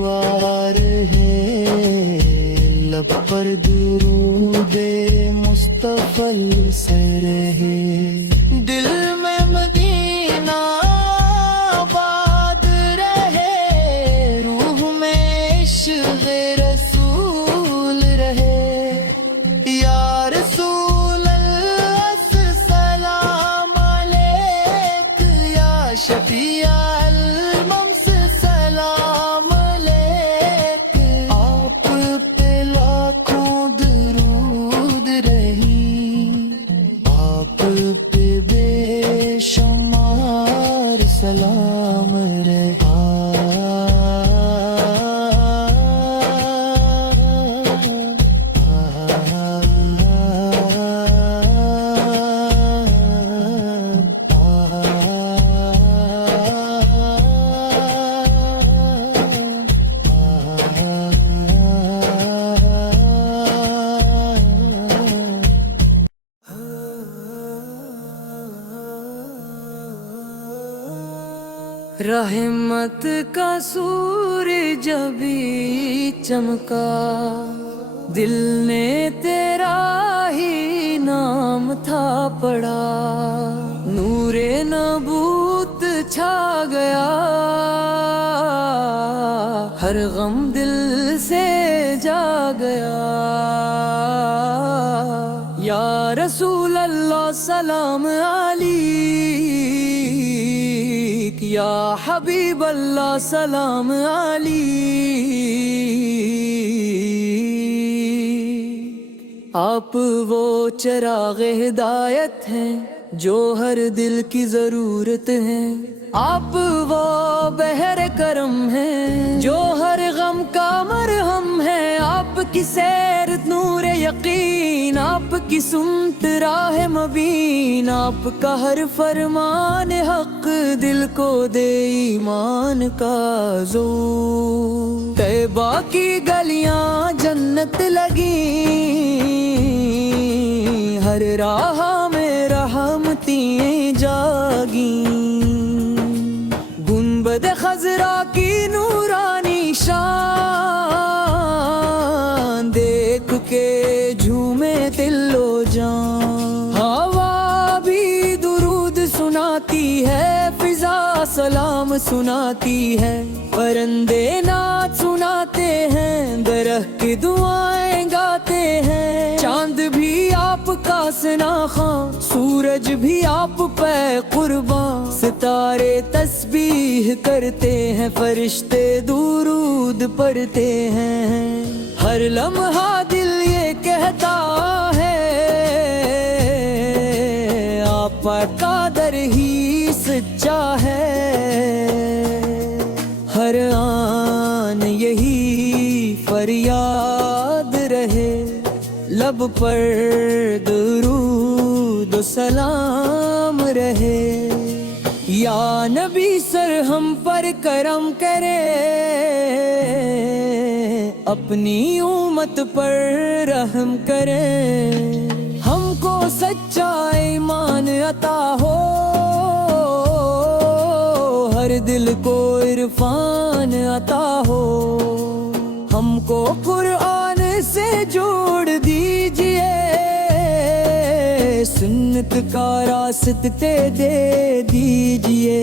دعا رہے، لب پر درود مصطفی سے رہے، دل میں مدینہ آباد رہے، روح میں عشق رسول رہے، یا رسول اللہ سلام علیک، یا شفیع المم سلام علیک، آپ پہ لاکھوں درود رہی، آپ پہ بے شمار سلام رہا۔ رحمت کا سورج بھی چمکا، دل نے تیرا ہی نام تھا پڑھا، نور نبوت چھا گیا، ہر غم دل سے جا گیا، یا رسول اللہ سلام علیک، یا حبیب اللہ سلام علیک، آپ وہ چراغ ہدایت ہیں جو ہر دل کی ضرورت ہیں، آپ وہ بحر کرم ہیں جو ہر غم کا مرہم ہے، آپ کی سیر نور یقین، آپ کی سنت راہ مبین، آپ کا ہر فرمان حق دل کو دے ایمان کا ذوق، طیبہ کی گلیاں جنت لگی، ہر راہ میں رحمتیں جاگیں، گنبد خضرا کی نورانی شان دیکھ کے جھومے دل و جان، ہوا بھی درود سناتی ہے، فضا سلام سناتی ہے، پرندے نعت سناتے ہیں، درخت کی دعائیں گاتے ہیں، چاند بھی آپ کا ثناخواں، سورج بھی آپ پہ قرباں، ستارے تسبیح کرتے ہیں، فرشتے درود پڑھتے ہیں، ہر لمحہ دل یہ کہتا ہے آپ کا در ہی سچا ہے، ہر آن یہی فریاد رہے، لب پر درود و سلام رہے، یا نبی سر ہم پر کرم کرے، اپنی امت پر رحم کرے، ہم کو سچا ایمان عطا ہو، ہر دل کو عرفان عطا ہو، ہم کو قرآن سے جوڑ دیجئے، سنت کا راستہ دے دیجئے،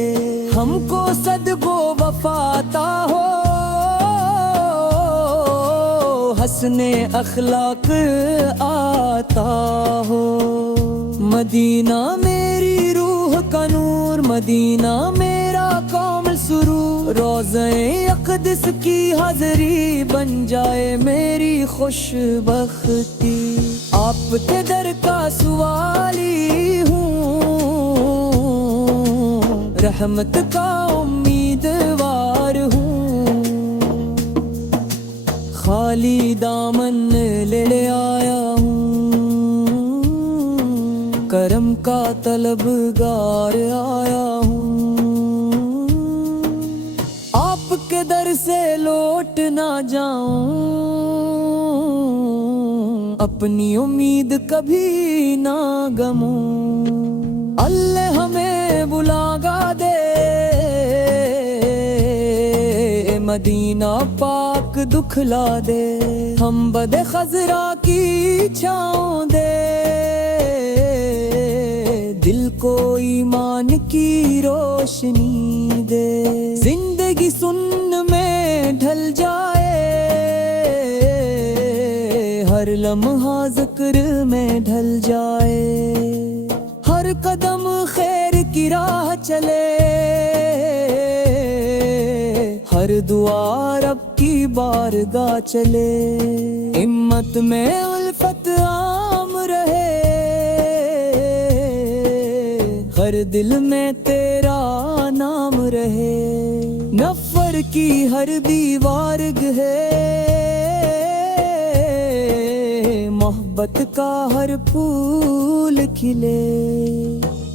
ہم کو صدق و وفا عطا ہو، حسن اخلاق آتا ہو، مدینہ میری روح کا نور، مدینہ میرا کامل سرور، روضہ اقدس کی حاضری بن جائے میری خوش بختی، آپ کے در کا سوالی ہوں، رحمت کا امیدوار ہوں، خالی دامن لے آیا ہوں، کرم کا طلبگار آیا ہوں، آپ کے در سے لوٹ نہ جاؤں، اپنی امید کبھی نہ گموں، اللہ ہمیں بلاگا دے مدینہ پاک دکھلا دے، ہم بد خضرا کی چھاؤں دے، دل کو ایمان کی روشنی دے، زندگی سن میں ڈھل جائے، ہر لمحہ ذکر میں ڈھل جائے، ہر قدم خیر کی راہ چلے، ہر دعا رب کی بارگاہ چلے، ہمت میں الفت عام رہے، ہر دل میں تیرا نام رہے، نفر کی ہر دیوار گہے، محبت کا ہر پھول کھلے،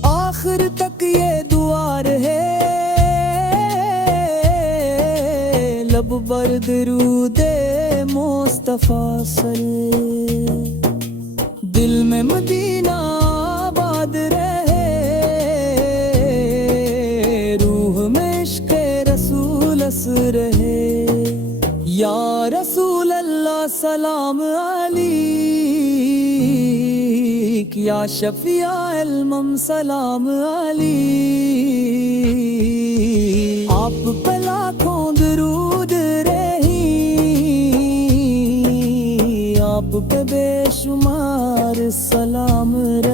آخر تک یہ دعا رہے، لب بر درود مصطفیٰ صلی، دل میں مدینہ آباد رہے، روح میں عشق رسول اثر رہے، یا رسول اللہ سلام علیک، یا شفیع الامم سلام علیک، آپ پہ لاکھوں درود رہی، آپ پہ بے شمار سلام رہی۔